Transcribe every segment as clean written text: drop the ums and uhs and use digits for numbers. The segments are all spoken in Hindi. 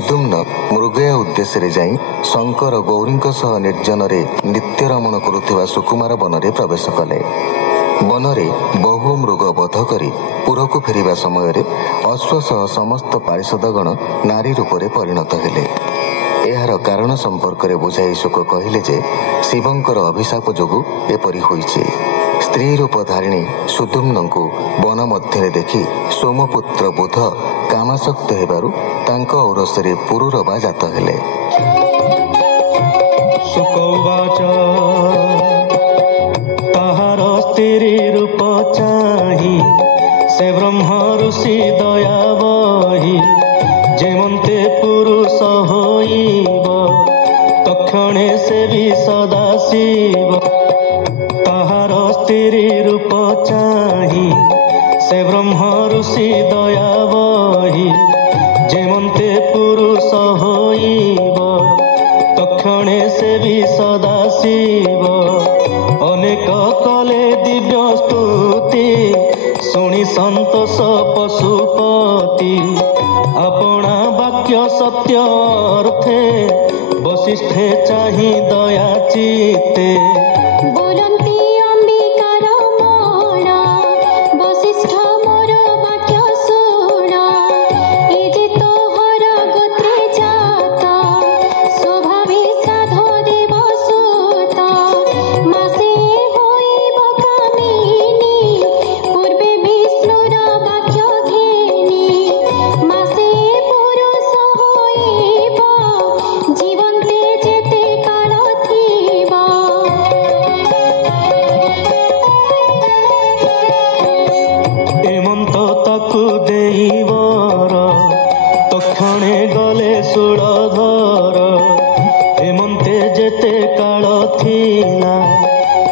विदुम्न मृगया उद्देश्य जाई शंकर गौरी निर्जन नित्य रमण करुवा सुकुमार बनरे प्रवेश कले। बनरे बहु मृग बध करी पुरकु फेरिबा समय अश्व सह समस्त पार्षदगण नारी रूपरे परिणत हेले। एहार कारण संपर्क में बुझाई शुक कहले जे शिवंकर अभिशाप जोगु एपरि होइछि। स्त्री रूप धारिणी सुदुम्न को वन मध्य देखि सोमपुत्र बुध कामासक्त हेबारु तांक औरसरे पुरुरवा जात हेले। सुकौवाच ताहार स्त्री रूप चाहि से ब्रह्म ऋषि दया बही जेमंते पुरुष होइब तक्षणे से भी सदा शिव। ताहार स्त्री रूप चाहि से ब्रह्म ऋषि दया बही जेमंते पुरुष होइब तक्षणे से भी सदा शिव। अनेक कले दिव्य स्तुति शुणी संतोष पशुपति अपना वाक्य सत्य अर्थे वशिष्ठे चाहि दया चित्ते।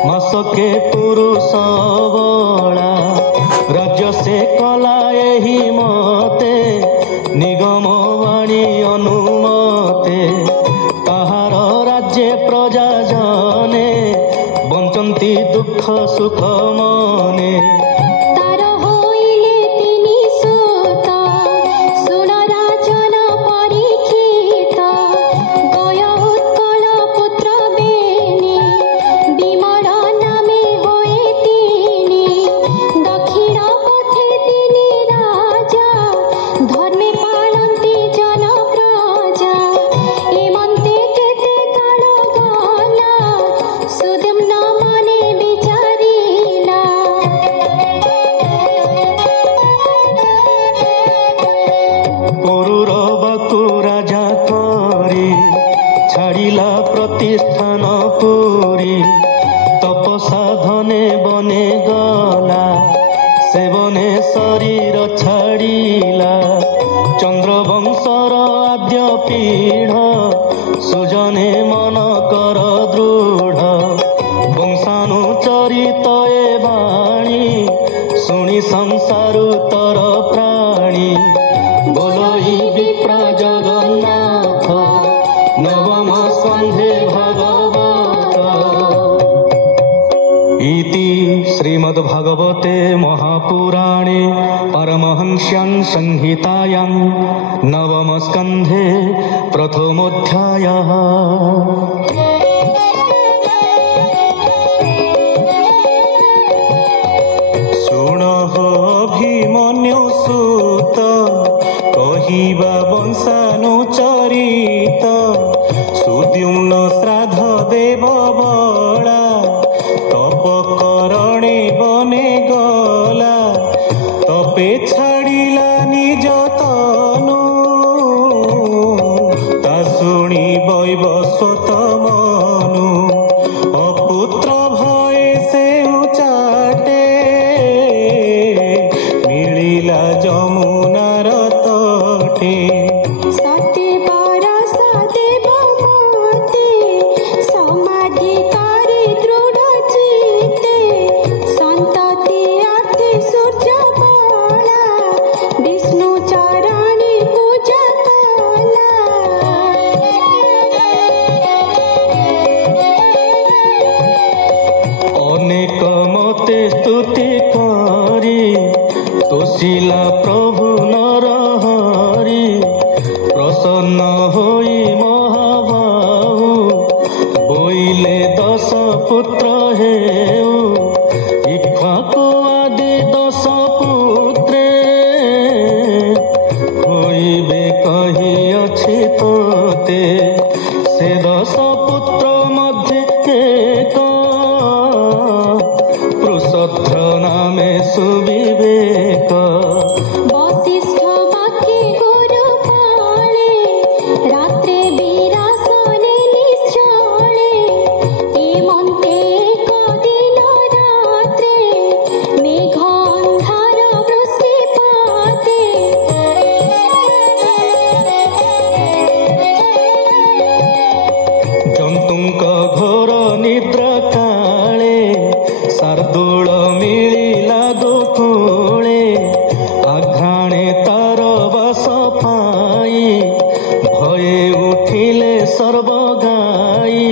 मासके पुरुष बला राज्य से कला एहि मते निगम वाणी अनुमते। ताहार राज्ये प्रजा जने बंचंती दुख सुख मने। प्रतिष्ठान पुरी तपसाधने बने गला सेवने शरीर छाड़िला। चंद्रवंशर आद्य पीढ़ सुजने मन कर दृढ़ वंशानुचरित ए वाणी शुणी संसार तर प्राणी। बोलई विप्र जगन्नाथ नवम स्कंधे भगवत। इति श्रीमद्भागवते महापुराणे परमहंस्यां संहितायां नवम स्कंधे प्रथमोऽध्यायः। शुणः अभिमन्यु सुत कहिबा वंशानुचरित सुद्युम्न श्राद्ध देव बड़ा तप करणे बने गला तपे छाड़िला निज तनु ता शुणी वैवस्वत मनु अपुत्र भये से उचाटे मिलिला जमुनार तटे। ସେ 10 ପୁତ୍ର ମଧ୍ୟ ଏକ, ବୃଷଧ୍ର ନାମେ ସୁବିବେକ। ବଶିଷ୍ଠ ବାକ୍যେ ଗୁରୁ ପାଳେ, ରାତ୍ରେ ବିରାସନେ ନିଶ୍ଚଳେ। ଏମନ୍ତେ ଏକ ଦିନ ରାତ୍ରେ, ମେଘ ଅନ୍ଧାର ବୃଷ୍ଟିପାତେ। ଜନ୍ତୁଙ୍କ ଘୋର ନିଦ୍ରା କାଳେ, ଶାର୍ଦୂଳ ମିଳିଲା ଗୋକୁଳେ। ଆଘ୍ରାଣେ ତାର ବାସ ପାଇ, ଭୟେ ଉଠିଲେ ସର୍ବଗାଇ।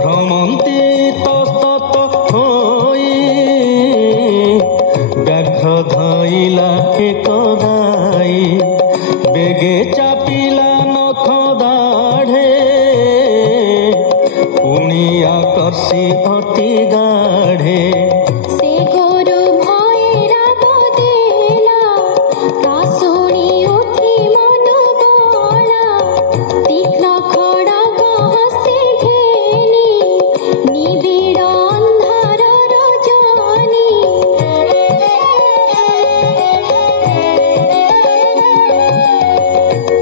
ଭ୍ରମନ୍ତି ତସ୍ତତ ହୋଇ, ବ୍ୟାଘ୍ର ଧଇଲା ଏକ ଗାଈ। ବେଗେ ଚାପିଲା ନଖ ଦାଢ଼େ, ପୁଣି ଆକର୍ଷି ଅତି ଗାଢ଼େ। ସେ ଗୋରୁ ଭୟେ ରାବ ଦେଲା, ତା ଶୁଣି ଉଠି ମନୁ ବଳା। ତୀକ୍ଷ୍ଣ ଖଡ଼ଗ ହସ୍ତେ ଘେନି, ନିବିଡ଼ ଅନ୍ଧାର ରଜନୀ।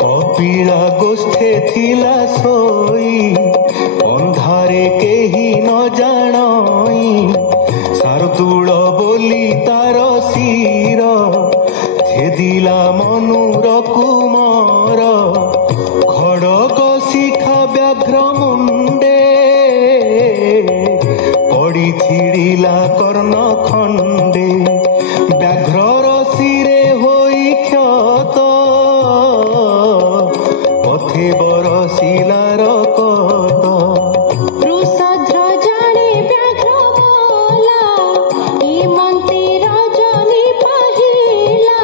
କପିଳା ଗୋଷ୍ଠେ ଥିଲା ଶୋଇ, ଅନ୍ଧାରେ କେହି ନ ଜାଣଇ। ଶାର୍ଦୂଳ ବୋଲି ତାର ଶିର, ଛେଦିଲା ମନୁର କୁମର। ଖଡ଼ଗ ଶିଖା ବ୍ୟାଘ୍ର ମୁଣ୍ଡେ, ପଡ଼ି ଛିଡ଼ିଲା କର୍ଣ୍ଣ ଖଣ୍ଡେ। ବ୍ୟାଘ୍ରର ଶିରେ ହୋଇ କ୍ଷତ, ପଥେ ବରଷିଲା ରକତ। ବୃଷଧ୍ର ଜାଣେ ବ୍ୟାଘ୍ର ମଲା, ଏମନ୍ତେ ରଜନୀ ପାହିଲା।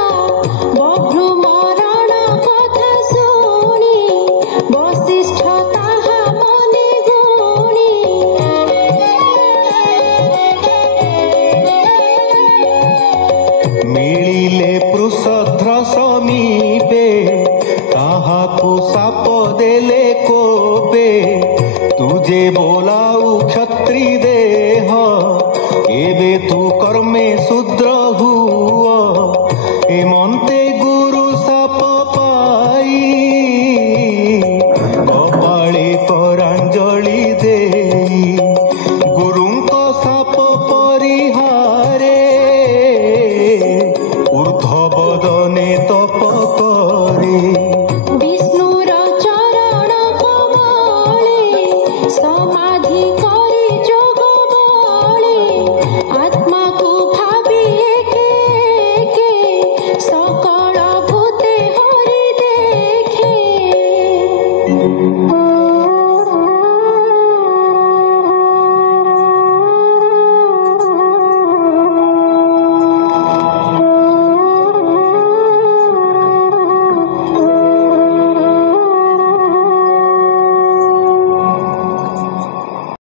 ବଭ୍ରୁ ମରଣ କଥା ଶୁଣି, ବଶିଷ୍ଠ ତାହା ମନେ ଗୁଣି। ମିଳିଲେ ବୃଷଧ୍ର ସମୀପେ, ତାହାକୁ ସାପ ଦେଲେ କୋପେ। ତୁ ଯେ ବୋଲାଉ କ୍ଷତ୍ରି ଦେହ, ଏବେ ତୁ କର୍ମେ ଶୂଦ୍ର ହୁଅ। ଏମନ୍ତେ ଗୁରୁ ସାପ ପାଇ, କପାଳେ କରାଞ୍ଜଳି ଦେଇ। ଗୁରୁଙ୍କ ସାପ ପରିହାରେ, ଊର୍ଦ୍ଧ୍ୱବଦନେ ତପ କରେ। ବିଷ୍ଣୁର ଚରଣ କମଳେ, ସମାଜ